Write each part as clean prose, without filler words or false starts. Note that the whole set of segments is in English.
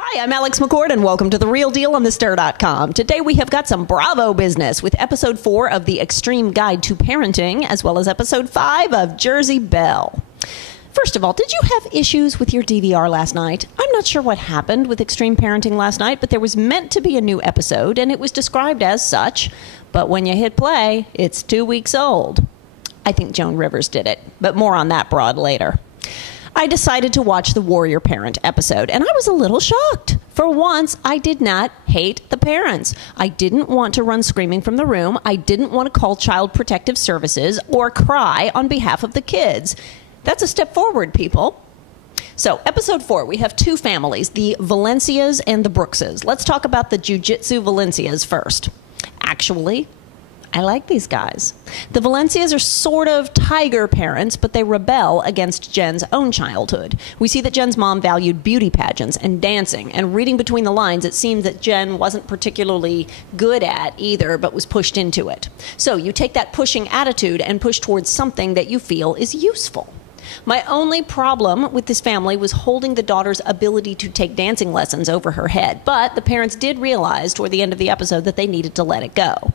Hi, I'm Alex McCord, and welcome to The Real Deal on TheStir.com. Today we have got some Bravo business with Episode 4 of The Extreme Guide to Parenting, as well as Episode 5 of Jersey Belle. First of all, did you have issues with your DVR last night? I'm not sure what happened with Extreme Parenting last night, but there was meant to be a new episode, and it was described as such. But when you hit play, it's 2 weeks old. I think Joan Rivers did it, but more on that broad later. I decided to watch the Warrior Parent episode, and I was a little shocked. For once, I did not hate the parents. I didn't want to run screaming from the room. I didn't want to call Child Protective Services or cry on behalf of the kids. That's a step forward, people. So, episode 4, we have two families, the Valencias and the Brookses. Let's talk about the Jiu-Jitsu Valencias first. Actually, I like these guys. The Valencias are sort of tiger parents, but they rebel against Jen's own childhood. We see that Jen's mom valued beauty pageants and dancing, and reading between the lines, it seemed that Jen wasn't particularly good at either, but was pushed into it. So you take that pushing attitude and push towards something that you feel is useful. My only problem with this family was holding the daughter's ability to take dancing lessons over her head, but the parents did realize toward the end of the episode that they needed to let it go.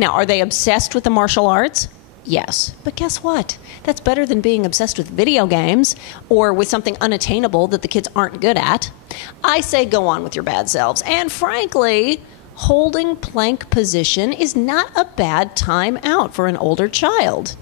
Now, are they obsessed with the martial arts? Yes. But guess what? That's better than being obsessed with video games or with something unattainable that the kids aren't good at. I say go on with your bad selves. And frankly, holding plank position is not a bad time out for an older child.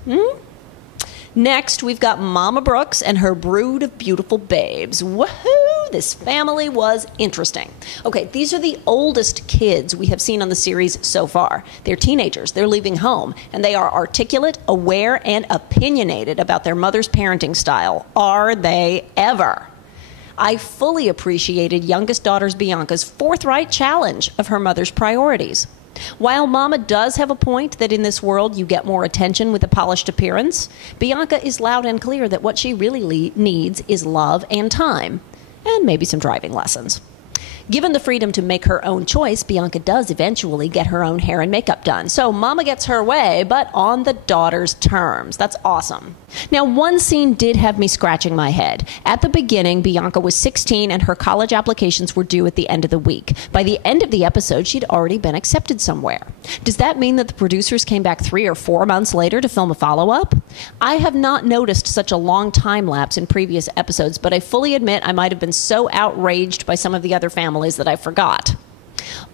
Next, we've got Mama Brooks and her brood of beautiful babes. Woohoo! This family was interesting. Okay, these are the oldest kids we have seen on the series so far. They're teenagers, they're leaving home, and they are articulate, aware, and opinionated about their mother's parenting style. Are they ever? I fully appreciated youngest daughter's Bianca's forthright challenge of her mother's priorities. While Mama does have a point that in this world you get more attention with a polished appearance, Bianca is loud and clear that what she really needs is love and time, and maybe some driving lessons. Given the freedom to make her own choice, Bianca does eventually get her own hair and makeup done. So Mama gets her way, but on the daughter's terms. That's awesome. Now, one scene did have me scratching my head. At the beginning, Bianca was 16 and her college applications were due at the end of the week. By the end of the episode, she'd already been accepted somewhere. Does that mean that the producers came back 3 or 4 months later to film a follow-up? I have not noticed such a long time lapse in previous episodes, but I fully admit I might have been so outraged by some of the other families that I forgot.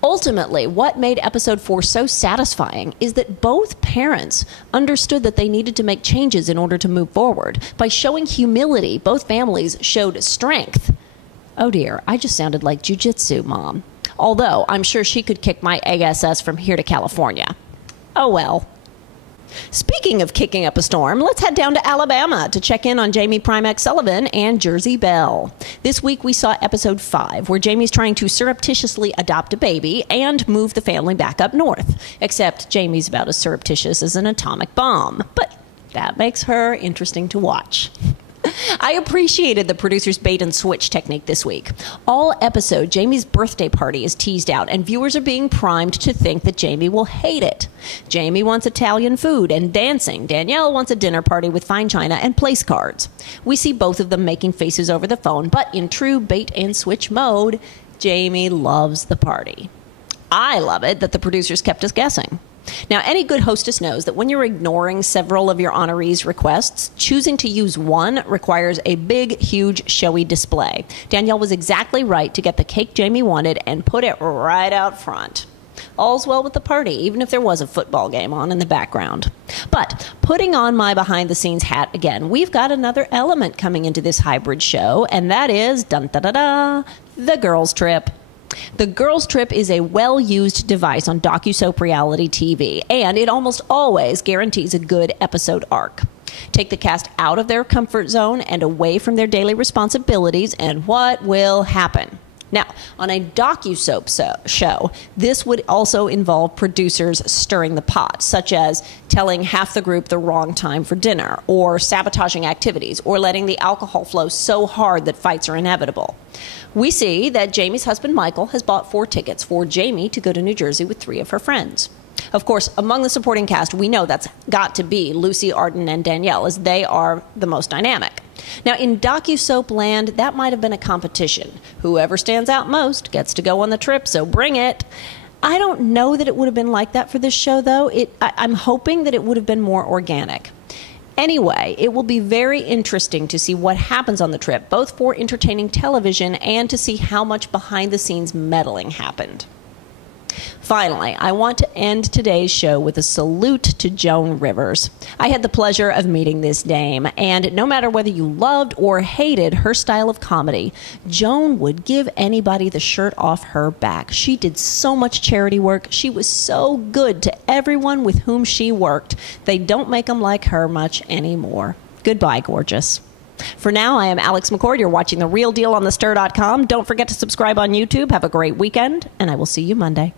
Ultimately, what made episode 4 so satisfying is that both parents understood that they needed to make changes in order to move forward. By showing humility, both families showed strength. Oh dear, I just sounded like Jiu-Jitsu Mom. Although, I'm sure she could kick my ASS from here to California. Oh well. Speaking of kicking up a storm, let's head down to Alabama to check in on Jamie Primack Sullivan and Jersey Belle. This week we saw episode 5, where Jamie's trying to surreptitiously adopt a baby and move the family back up north. Except Jamie's about as surreptitious as an atomic bomb. But that makes her interesting to watch. I appreciated the producer's bait and switch technique this week. All episode, Jamie's birthday party is teased out, and viewers are being primed to think that Jamie will hate it. Jamie wants Italian food and dancing. Danielle wants a dinner party with fine china and place cards. We see both of them making faces over the phone, but in true bait and switch mode, Jamie loves the party. I love it that the producers kept us guessing. Now, any good hostess knows that when you're ignoring several of your honorees' requests, choosing to use one requires a big, huge, showy display. Danielle was exactly right to get the cake Jamie wanted and put it right out front. All's well with the party, even if there was a football game on in the background. But putting on my behind-the-scenes hat again, we've got another element coming into this hybrid show, and that is, dun-da-da-da, the girls' trip. The Girls Trip is a well-used device on docusoap reality TV, and it almost always guarantees a good episode arc. Take the cast out of their comfort zone and away from their daily responsibilities, and what will happen? Now, on a docusoap show, this would also involve producers stirring the pot, such as telling half the group the wrong time for dinner, or sabotaging activities, or letting the alcohol flow so hard that fights are inevitable. We see that Jamie's husband, Michael, has bought 4 tickets for Jamie to go to New Jersey with 3 of her friends. Of course, among the supporting cast, we know that's got to be Lucy, Arden, and Danielle, as they are the most dynamic. Now, in docusoap land, that might have been a competition. Whoever stands out most gets to go on the trip, so bring it. I don't know that it would have been like that for this show, though. I'm hoping that it would have been more organic. Anyway, it will be very interesting to see what happens on the trip, both for entertaining television and to see how much behind-the-scenes meddling happened. Finally, I want to end today's show with a salute to Joan Rivers. I had the pleasure of meeting this dame, and no matter whether you loved or hated her style of comedy, Joan would give anybody the shirt off her back. She did so much charity work. She was so good to everyone with whom she worked. They don't make them like her much anymore. Goodbye, gorgeous. For now, I am Alex McCord. You're watching The Real Deal on thestir.com. Don't forget to subscribe on YouTube. Have a great weekend, and I will see you Monday.